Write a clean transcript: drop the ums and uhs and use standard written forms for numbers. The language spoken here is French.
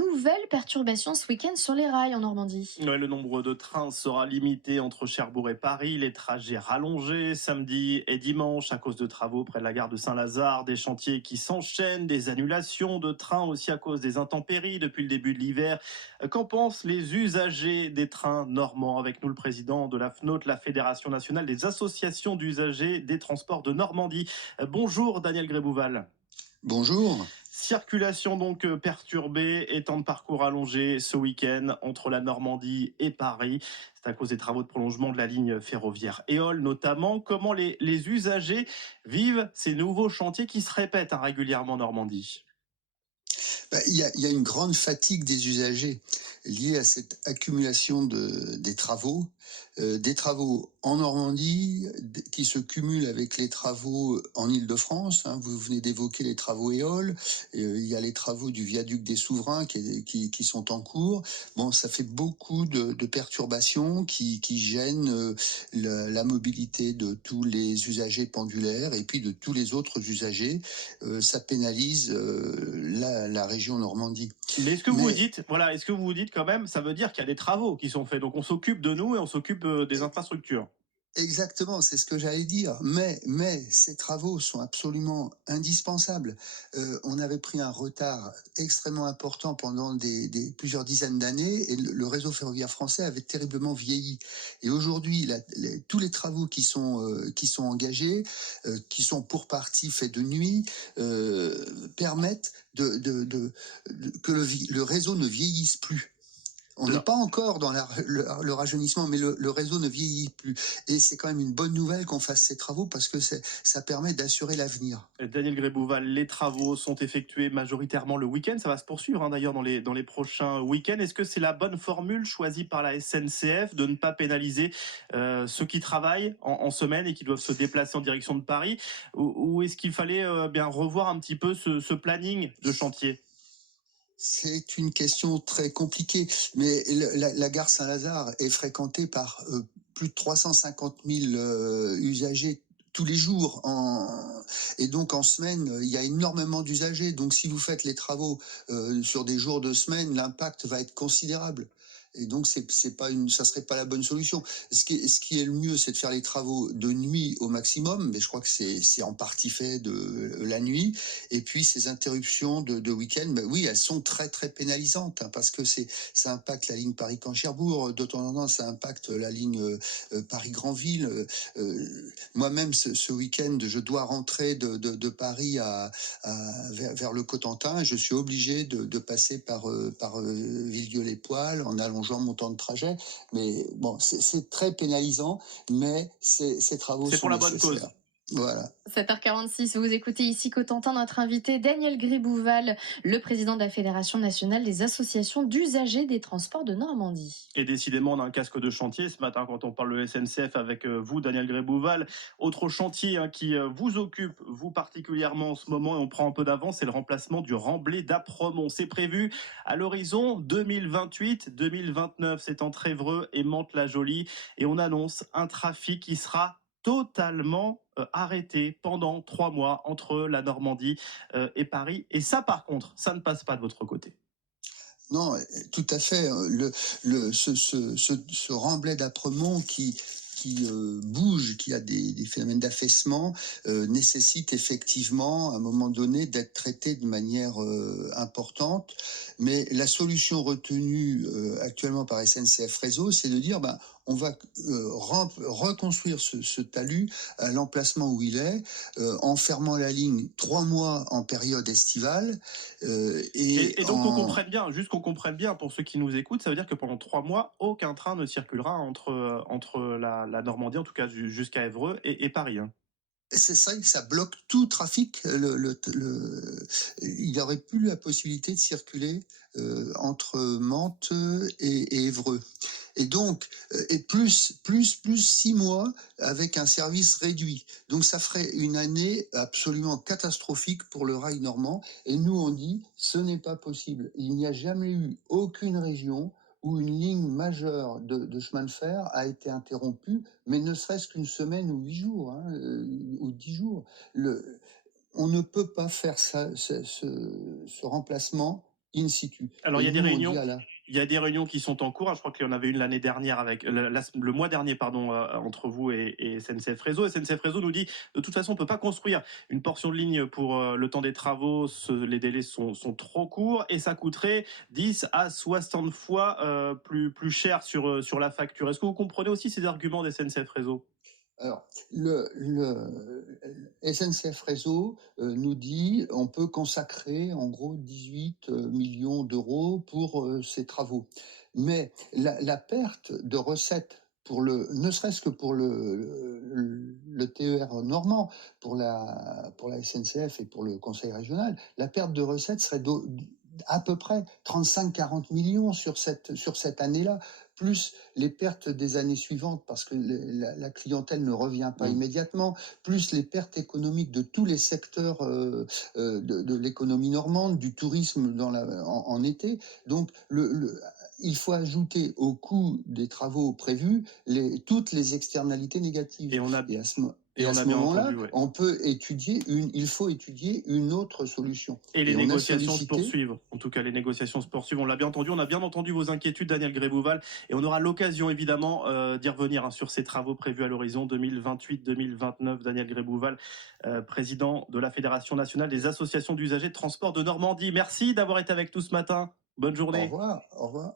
nouvelles perturbations ce week-end sur les rails en Normandie. Ouais, le nombre de trains sera limité entre Cherbourg et Paris. Les trajets rallongés samedi et dimanche à cause de travaux près de la gare de Saint-Lazare. Des chantiers qui s'enchaînent, des annulations de trains aussi à cause des intempéries depuis le début de l'hiver. Qu'en pensent les usagers des trains normands? Avec nous, le président de la FNOT, la Fédération nationale des associations d'usagers des transports de Normandie. Bonjour Daniel Grébouval. Bonjour. Circulation donc perturbée et temps de parcours allongé ce week-end entre la Normandie et Paris. C'est à cause des travaux de prolongement de la ligne ferroviaire Éole notamment. Comment les usagers vivent ces nouveaux chantiers qui se répètent régulièrement en Normandie? Il y a une grande fatigue des usagers liée à cette accumulation des travaux en Normandie qui se cumulent avec les travaux en Île-de-France. Vous venez d'évoquer les travaux Éole, il y a les travaux du viaduc des Souverains qui sont en cours. Bon, ça fait beaucoup de perturbations qui gênent la mobilité de tous les usagers pendulaires et puis de tous les autres usagers. Ça pénalise la région Normandie. Mais est-ce que vous vous Mais dites, voilà, est-ce que vous vous dites quand même, ça veut dire qu'il y a des travaux qui sont faits, donc on s'occupe de nous et on s'occupe des infrastructures. exactement, c'est ce que j'allais dire. Mais ces travaux sont absolument indispensables. On avait pris un retard extrêmement important pendant plusieurs dizaines d'années et le réseau ferroviaire français avait terriblement vieilli. Et aujourd'hui, tous les travaux qui sont engagés, qui sont pour partie faits de nuit, permettent que le réseau ne vieillisse plus. On n'est Alors, pas encore dans le rajeunissement, mais le réseau ne vieillit plus. Et c'est quand même une bonne nouvelle qu'on fasse ces travaux parce que ça permet d'assurer l'avenir. Daniel Grébouval, les travaux sont effectués majoritairement le week-end. Ça va se poursuivre d'ailleurs dans les prochains week-ends. Est-ce que c'est la bonne formule choisie par la SNCF de ne pas pénaliser ceux qui travaillent en semaine et qui doivent se déplacer en direction de Paris? Ou est-ce qu'il fallait bien revoir un petit peu ce planning de chantier? C'est une question très compliquée, mais la gare Saint-Lazare est fréquentée par plus de 350 000 usagers tous les jours. Et donc en semaine, il y a énormément d'usagers. Donc si vous faites les travaux sur des jours de semaine, l'impact va être considérable. Et donc ça serait pas la bonne solution. Ce qui est le mieux, c'est de faire les travaux de nuit au maximum, mais je crois que c'est en partie fait de la nuit. Et puis ces interruptions de week-end, ben oui, elles sont très très pénalisantes parce que ça impacte la ligne Paris-Cancherbourg, de temps en temps ça impacte la ligne Paris-Granville. Moi-même ce week-end, je dois rentrer de Paris vers le Cotentin. Je suis obligé de passer par Villedieu-les-Poêles en allongeant mon temps de trajet. Mais bon, c'est très pénalisant, mais ces travaux C'est sont pour la bonne nécessaires. cause. Voilà. 7h46, vous écoutez ici Cotentin, notre invité Daniel Grébouval, le président de la Fédération nationale des associations d'usagers des transports de Normandie. Et décidément, on a un casque de chantier ce matin quand on parle de SNCF avec vous, Daniel Grébouval. Autre chantier qui vous occupe, vous particulièrement en ce moment, et on prend un peu d'avance, c'est le remplacement du remblai d'Apremont. C'est prévu à l'horizon 2028-2029. C'est entre Évreux et Mantes-la-Jolie. Et on annonce un trafic qui sera totalement arrêté pendant 3 mois entre la Normandie et Paris. Et ça, par contre, ça ne passe pas de votre côté. Non, tout à fait. Ce remblai d'Apremont qui bouge, qui a des phénomènes d'affaissement, nécessite effectivement, à un moment donné, d'être traité de manière importante. Mais la solution retenue actuellement par SNCF Réseau, c'est de dire, ben, on va reconstruire ce talus à l'emplacement où il est, en fermant la ligne 3 mois en période estivale et Et donc, en juste qu'on comprenne bien, pour ceux qui nous écoutent, ça veut dire que pendant 3 mois, aucun train ne circulera entre la Normandie, en tout cas jusqu'à Évreux, et Paris. Hein. c'est ça, ça bloque tout trafic. Il n'y aurait plus la possibilité de circuler entre Mantes et Évreux. Et donc, et plus 6 mois avec un service réduit. Donc, ça ferait une année absolument catastrophique pour le rail normand. Et nous, on dit, ce n'est pas possible. Il n'y a jamais eu aucune région où une ligne majeure de chemin de fer a été interrompue, mais ne serait-ce qu'une semaine ou 8 jours, ou 10 jours. On ne peut pas faire ça, ce remplacement in situ. Alors, Et nous, on dit à la... il y a des réunions qui sont en cours. Je crois qu'il y en avait une l'année dernière avec le mois dernier, pardon, entre vous et SNCF Réseau. SNCF Réseau nous dit de toute façon, on peut pas construire une portion de ligne pour le temps des travaux. Les délais sont trop courts et ça coûterait 10 à 60 fois plus cher sur la facture. Est-ce que vous comprenez aussi ces arguments des SNCF Réseau? Alors, le SNCF Réseau nous dit on peut consacrer en gros 18 millions d'euros pour ces travaux. Mais la perte de recettes pour ne serait-ce que pour le TER normand, pour la SNCF et pour le Conseil régional, la perte de recettes serait à peu près 35-40 millions sur cette année-là, plus les pertes des années suivantes, parce que la clientèle ne revient pas immédiatement, plus les pertes économiques de tous les secteurs de l'économie normande, du tourisme en été. Donc, il faut ajouter au coût des travaux prévus toutes les externalités négatives. Et à ce moment-là, il faut étudier une autre solution. Et les négociations se poursuivent. En tout cas, les négociations se poursuivent. On l'a bien entendu. On a bien entendu vos inquiétudes, Daniel Grébouval. Et on aura l'occasion, évidemment, d'y revenir sur ces travaux prévus à l'horizon 2028-2029. Daniel Grébouval, président de la Fédération nationale des associations d'usagers de transport de Normandie. Merci d'avoir été avec nous ce matin. Bonne journée. Au revoir. Au revoir.